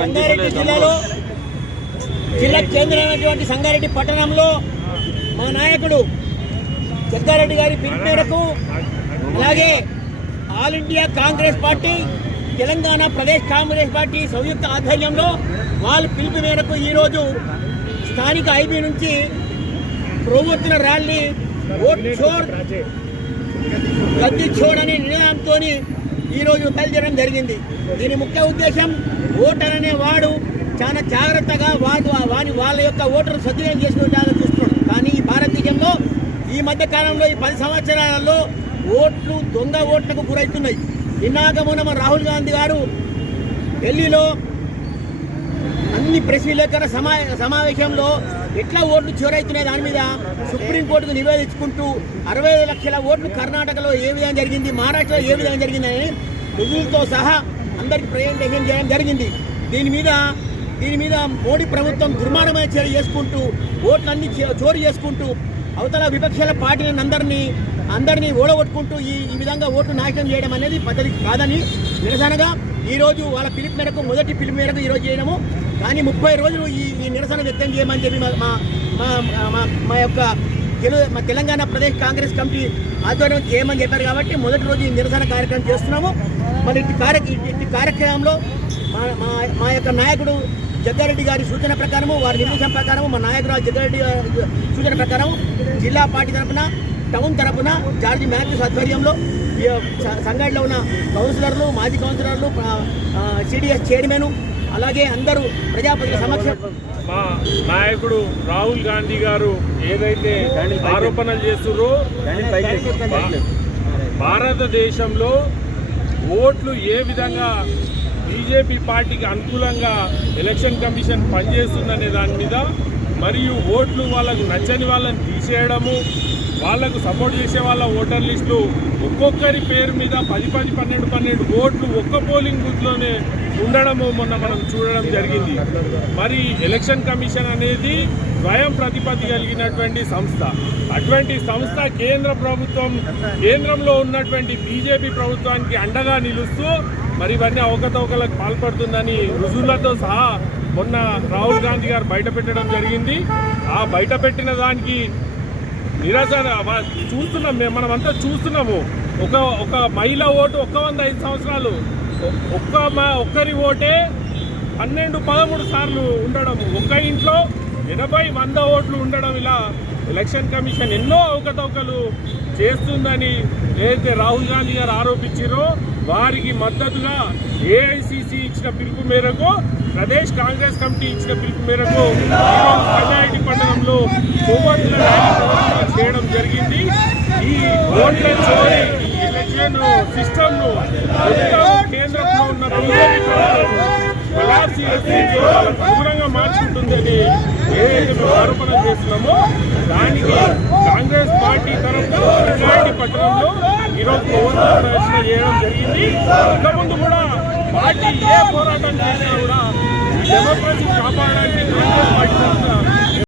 సంగారెడ్డి జిల్లాలో జిల్లా కేంద్రమైనటువంటి సంగారెడ్డి పట్టణంలో మా నాయకుడు జగ్గారెడ్డి గారి పిలుపు మేరకు అలాగే all India Congress party Telangana Pradesh Congress party సంయుక్త ఆధ్వర్యంలో వాళ్ళ పిలుపు మేరకు ఈరోజు స్థానిక ఐబీ నుంచి ప్రభుత్వ ర్యాలీ ఓట్ చోర్ గద్దె చూడని నిర్ణయంతో ఈరోజు చేయడం జరిగింది. దీని ముఖ్య ఉద్దేశం ఓటర్ అనే వాడు చాలా జాగ్రత్తగా వాడు వాని వాళ్ళ యొక్క ఓటరు సద్వినియోగం చేసుకుంటారని చూస్తున్నాడు. కానీ ఈ భారతదేశంలో ఈ మధ్య కాలంలో ఈ పది సంవత్సరాలలో ఓట్లు దొంగ ఓట్లకు గురవుతున్నాయి ఇన్నాక మొన్న రాహుల్ గాంధీ గారు ఢిల్లీలో అన్ని ప్రెస్ విలేకరుల సమా సమావేశంలో ఎట్లా ఓట్లు చోరైతున్నాయి దాని మీద సుప్రీంకోర్టుకు నివేదించుకుంటూ అరవై ఐదు లక్షల ఓట్లు కర్ణాటకలో ఏ విధంగా జరిగింది మహారాష్ట్రలో ఏ విధంగా జరిగిందని రుజువులతో సహా అందరికి ప్రజెంటేషన్ చేయడం జరిగింది. దీని మీద దీని మీద మోడీ ప్రభుత్వం దుర్మార్గమైన చర్య చేసుకుంటూ ఓట్లన్నీ చే- చోరీ చేసుకుంటూ అవతల విపక్షాల పార్టీలను అందరినీ అందరినీ ఓడగొట్టుకుంటూ ఈ ఈ విధంగా ఓట్లు నాశనం చేయడం అనేది పద్ధతి కాదని నిరసనగా ఈరోజు వాళ్ళ పిలుపు మేరకు మొదటి పిలుపు మేరకు ఈరోజు చేయడము కానీ ముప్పై రోజులు ఈ ఈ నిరసన వ్యక్తం చేయమని చెప్పి మా మా మా- మా యొక్క తెలు మా తెలంగాణ ప్రదేశ్ కాంగ్రెస్ కమిటీ ఆధ్వర్యం చేయమని చెప్పారు కాబట్టి మొదటి రోజు ఈ నిరసన కార్యక్రమం చేస్తున్నాము. మరి ఇట్టి కార్య ఇట్టి కార్యక్రమంలో మా మా యొక్క నాయకుడు జగ్గారెడ్డి గారి సూచన ప్రకారము వారి నిర్దేశం ప్రకారము మా నాయకురాలు జగ్గారెడ్డి గారి సూచన ప్రకారం జిల్లా పార్టీ తరఫున టౌన్ తరఫున జార్జి మ్యాథ్యూస్ ఆధ్వర్యంలో సంఘటనలో ఉన్న కౌన్సిలర్లు మాజీ కౌన్సిలర్లు సిడిఎస్ చైర్మన్ అలాగే అందరూ ప్రజాపతి సమక్షం మా నాయకుడు రాహుల్ గాంధీ గారు ఏదైతే ఆరోపణలు చేస్తున్నారో భారతదేశంలో ఓట్లు ఏ విధంగా బీజేపీ పార్టీకి అనుకూలంగా ఎలక్షన్ కమిషన్ పనిచేస్తుందనే దాని మీద మరియు ఓట్లు వాళ్ళకు నచ్చని వాళ్ళని తీసేయడము వాళ్ళకు సపోర్ట్ చేసే వాళ్ళ ఓటర్ లిస్టులు ఒక్కొక్కరి పేరు మీద పది పది పన్నెండు పన్నెండు ఓట్లు ఒక్క పోలింగ్ బూత్లోనే ఉండడము మొన్న మనం చూడడం జరిగింది. మరి ఎలక్షన్ కమిషన్ అనేది స్వయం ప్రతిపత్తి కలిగినటువంటి సంస్థ. అటువంటి సంస్థ కేంద్ర ప్రభుత్వం కేంద్రంలో ఉన్నటువంటి బీజేపీ ప్రభుత్వానికి అండగా నిలుస్తూ మరి ఇవన్నీ అవకతవకలకు పాల్పడుతుందని రుజువులతో సహా మొన్న రాహుల్ గాంధీ గారు బయట పెట్టడం జరిగింది. ఆ బయట పెట్టిన దానికి నిరసన చూస్తున్నాం మేము మనమంతా చూస్తున్నాము. ఒక ఒక మహిళ ఓటు ఒక్క వంద ఐదు సంవత్సరాలు ఒక్క మా ఒక్కరి ఓటే పన్నెండు పదమూడు సార్లు ఉండడం. ఒక్క ఇంట్లో ఎనభై వంద ఓట్లు ఉండడం ఇలా ఎలక్షన్ కమిషన్ ఎన్నో అవకతవకలు చేస్తుందని ఏదైతే రాహుల్ గాంధీ గారు ఆరోపించారో వారికి మద్దతుగా ఏఐసిసి ఇచ్చిన పిలుపు మేరకు ప్రదేశ్ కాంగ్రెస్ కమిటీ ఇచ్చిన పిలుపు మేరకు ఈరోజు సంగారెడ్డి పట్టణంలో కొవ్వొత్తుల చేయడం జరిగింది. ఈ ఓట్ల చోరీ ఈ ఎలక్షన్ సిస్టమ్ను మొత్తం కేంద్రంలో ఉన్న బీజేపీ మార్చుకుంటుందని ఏదైతే మేము ఆరోపణ చేస్తున్నామో దానికి కాంగ్రెస్ పార్టీ తరఫున సంగారెడ్డి పట్టణంలో ఈరోజు కొవ్వొత్తుల ప్రదర్శన చేయడం జరిగింది. ఇంతకుముందు కూడా పార్టీ ఏ పోరాటం చేసినా కూడా డెమోక్రసీ కాపాడడానికి కాంగ్రెస్ పార్టీ తరఫున